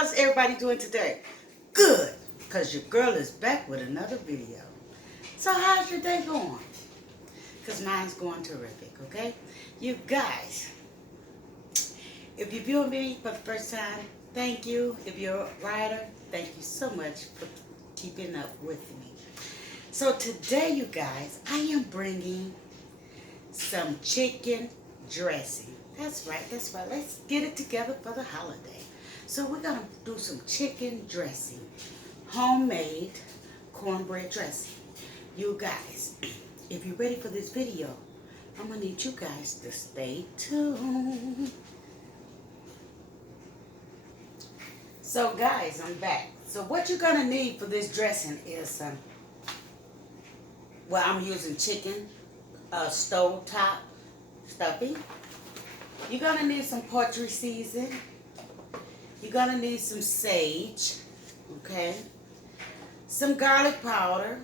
how's everybody doing today? Good, because your girl is back with another video. So how's your day going? Because mine's going terrific, okay? You guys, if you're viewing me for the first time, thank you. If you're a rider, thank you so much for keeping up with me. So today, you guys, I am bringing some chicken dressing. That's right. Let's get it together for the holiday. So we're going to do some chicken dressing. Homemade cornbread dressing. You guys, if you're ready for this video, I'm going to need you guys to stay tuned. So guys, I'm back. So what you're going to need for this dressing is well, I'm using chicken stove top stuffing. You're going to need some poultry seasoning. You're going to need some sage, okay? Some garlic powder.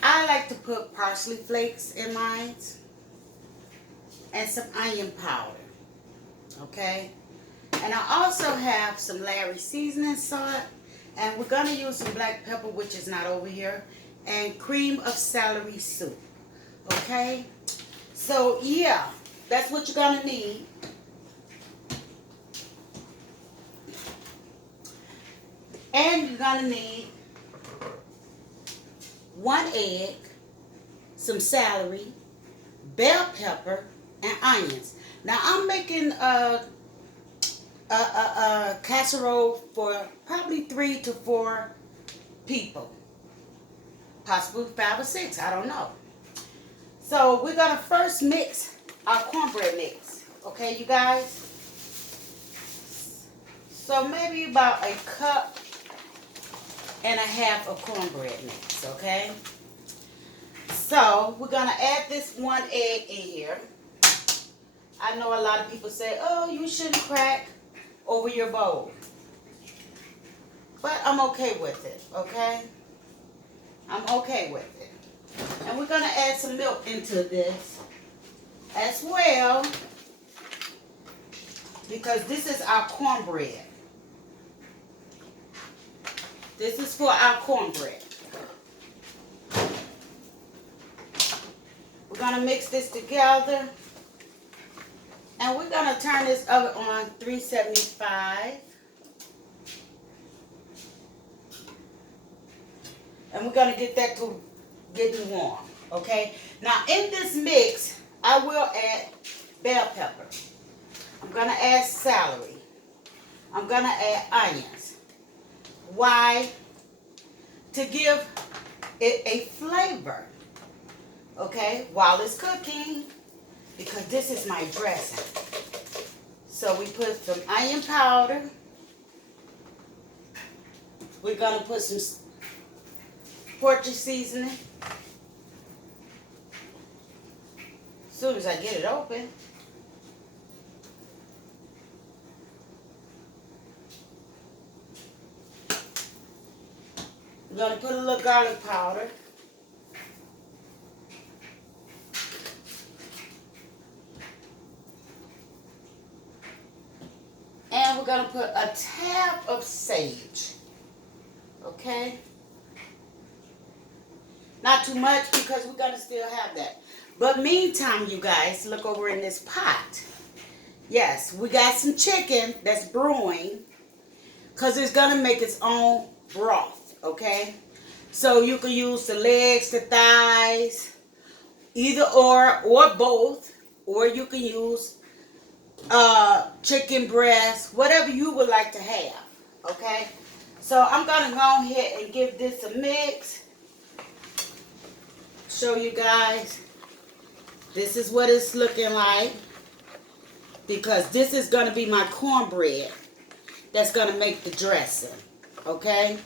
I like to put parsley flakes in mine. And some onion powder, okay? And I also have some Larry seasoning salt. And we're going to use some black pepper, which is not over here. And cream of celery soup, okay? So, yeah, that's what you're going to need. And you're going to need 1 egg, some celery, bell pepper, and onions. Now, I'm making a casserole for probably 3 to 4 people. Possibly 5 or 6, I don't know. So we're going to first mix our cornbread mix. Okay, you guys? So maybe about 1.5 cups of cornbread mix, okay? So we're going to add this 1 egg in here. I know a lot of people say, oh, you shouldn't crack over your bowl. But I'm okay with it, okay? I'm okay with it. And we're going to add some milk into this as well, because this is our cornbread. This is for our cornbread. We're going to mix this together. And we're going to turn this oven on 375. And we're going to get that to getting warm, okay? Now, in this mix, I will add bell pepper. I'm going to add celery. I'm going to add onions. Why? To give it a flavor, okay, while it's cooking, because this is my dressing. So we put some onion powder. We're going to put some poultry seasoning. As soon as I get it open. We're going to put a little garlic powder. And we're going to put a tab of sage. Okay? Not too much, because we're going to still have that. But meantime, you guys, look over in this pot. Yes, we got some chicken that's brewing, because it's going to make its own broth, okay? So you can use the legs, the thighs, either or both. Or you can use chicken breast, whatever you would like to have, okay? So I'm going to go ahead and give this a mix. Show you guys. This is what it's looking like, because this is going to be my cornbread that's going to make the dressing, okay?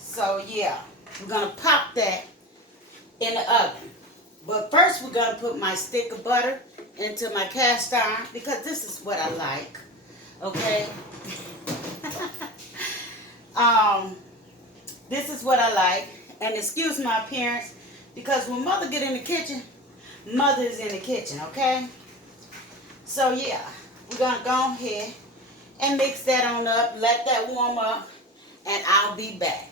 So yeah, we're going to pop that in the oven. But first we're going to put my stick of butter into my cast iron, because this is what I like, okay? This is what I like. And excuse my appearance, because when mother get in the kitchen, mother is in the kitchen, okay? So yeah, we're going to go ahead and mix that on up. Let that warm up. And I'll be back.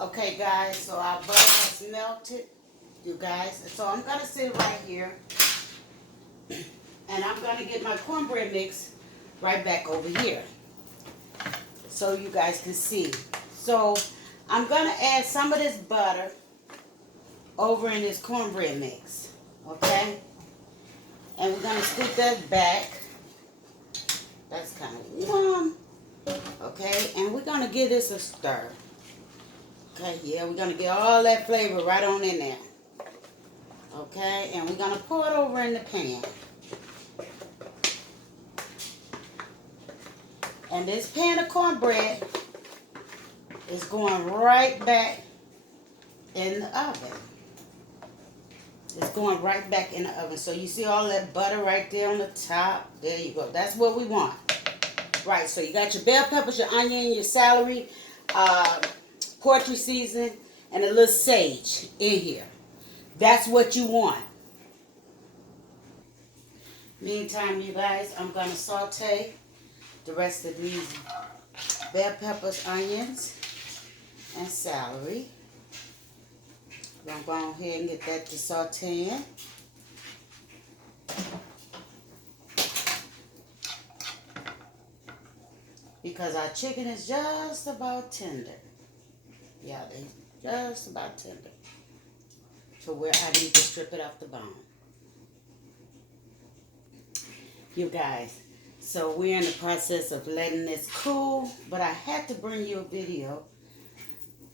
Okay, guys. So our butter has melted. You guys. So I'm going to sit right here. And I'm going to get my cornbread mix right back over here. So you guys can see. So I'm going to add some of this butter over in this cornbread mix. Okay? And we're going to scoop that back. That's kind of warm. Okay? And we're going to give this a stir. Okay? Yeah, we're going to get all that flavor right on in there. Okay? And we're going to pour it over in the pan. And this pan of cornbread is going right back in the oven. It's going right back in the oven. So you see all that butter right there on the top. There you go. That's what we want. Right. So you got your bell peppers, your onion, your celery, poultry seasoning, and a little sage in here. That's what you want. Meantime, you guys, I'm going to saute the rest of these bell peppers, onions, and celery. I'm going to go ahead and get that to sauteing. Because our chicken is just about tender. Yeah, they just about tender. So where I need to strip it off the bone. You guys, so we're in the process of letting this cool, but I had to bring you a video.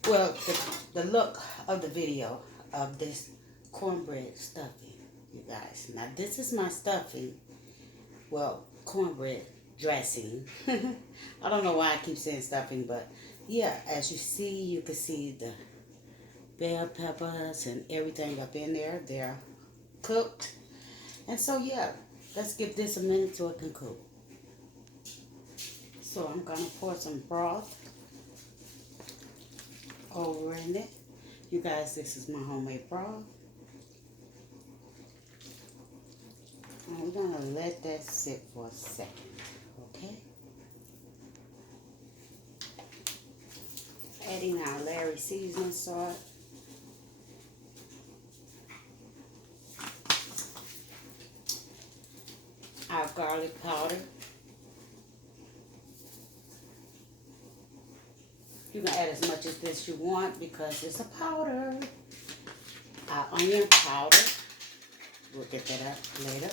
Well, the look of the video of this cornbread stuffing, you guys. Now, this is my stuffing. Well, cornbread dressing. I don't know why I keep saying stuffing, but yeah, as you see, you can see the bell peppers and everything up in there. They're cooked. And so, yeah, let's give this a minute so it can cool. So I'm going to pour some broth over in it. You guys, this is my homemade broth. And we're going to let that sit for a second, okay? Adding our Larry seasoning salt. Our garlic powder. You can add as much as this you want because it's a powder. Our onion powder. We'll get that up later.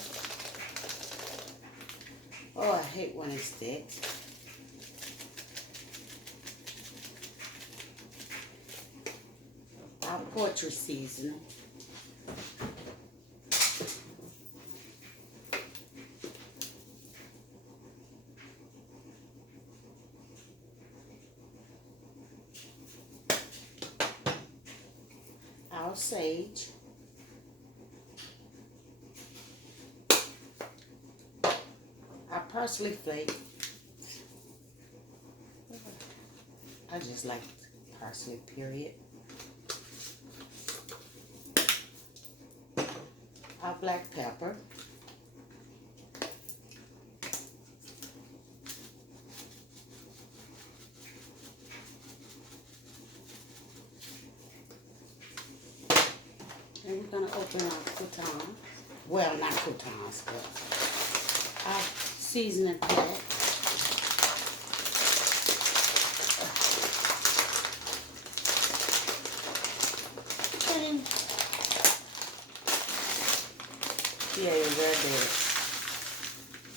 Oh, I hate when it sticks. Our poultry seasoning. Our sage. Our parsley flake. I just like parsley, period. Our black pepper. And we're going to open our croutons. Well, not croutons, but our seasoning pack. And yeah, you're very good.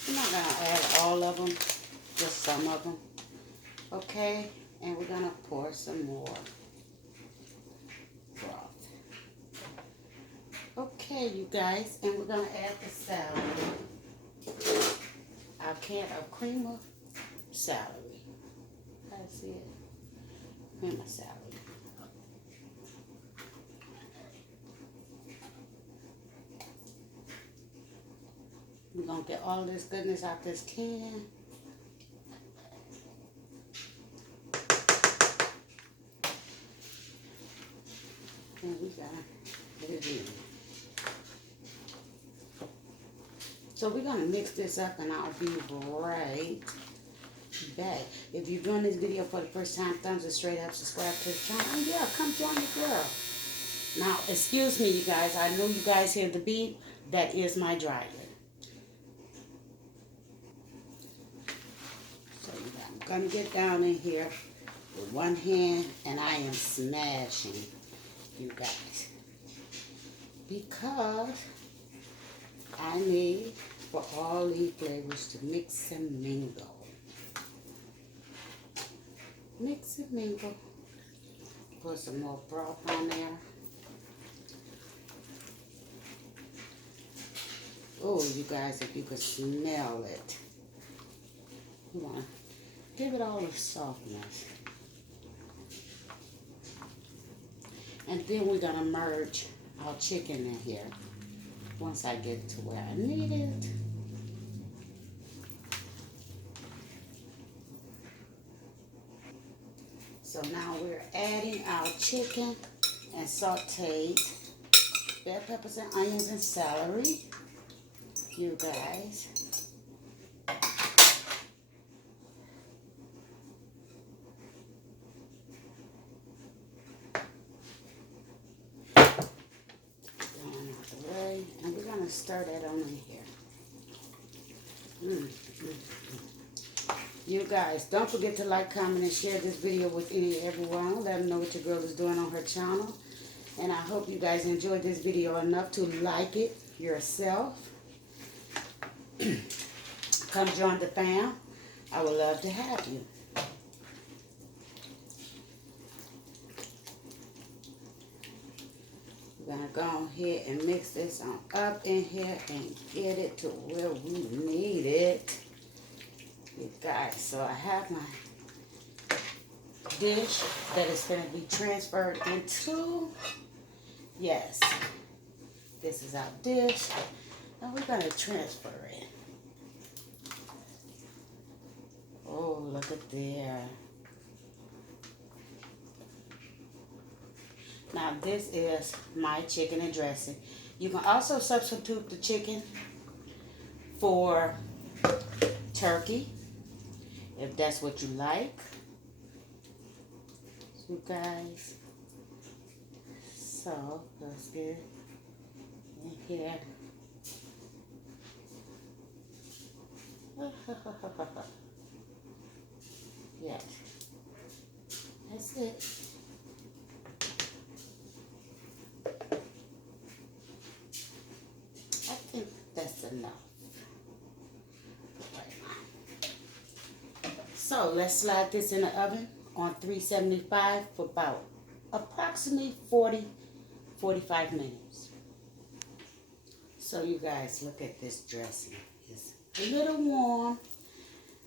I'm not going to add all of them, just some of them. Okay, and we're going to pour some more broth. Okay, you guys, and we're going to add the celery. Our can of cream of celery. That's it. Cream of celery. We're going to get all this goodness out this can. And we got to put it in. So we're going to mix this up and I'll be right back. If you're doing this video for the first time, thumbs it straight up, subscribe to the channel. And yeah, come join the girl. Now, excuse me, you guys. I know you guys hear the beep. That is my dryer. So I'm going to get down in here with one hand and I am smashing, you guys. Because I need for all these flavors to mix and mingle. Mix and mingle. Put some more broth on there. Oh, you guys, if you could smell it. You want to give it all the softness. And then we're going to merge our chicken in here once I get to where I need it. So now we're adding our chicken and sauteed bell peppers and onions and celery. You guys. And we're going to stir that on in here. You guys, don't forget to like, comment, and share this video with everyone. Let them know what your girl is doing on her channel. And I hope you guys enjoyed this video enough to like it yourself. Come join the fam. I would love to have you. We're going to go ahead and mix this on up in here and get it to where we need it. You guys, so I have my dish that is going to be transferred into. Yes, this is our dish. And we're going to transfer it. Oh, look at there. Now this is my chicken and dressing. You can also substitute the chicken for turkey, if that's what you like. You guys. So let's get in here. Yes. That's it. I think that's enough. So let's slide this in the oven on 375 for about approximately 40-45 minutes. So you guys, look at this dressing. It's a little warm,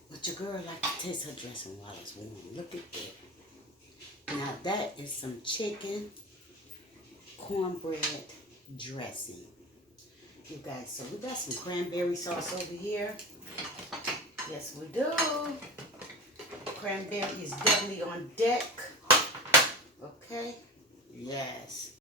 but your girl likes to taste her dressing while it's warm. Look at that. Now that is some chicken cornbread dressing. You guys, so we got some cranberry sauce over here. Yes, we do. Cranberry is definitely on deck. Okay? Yes.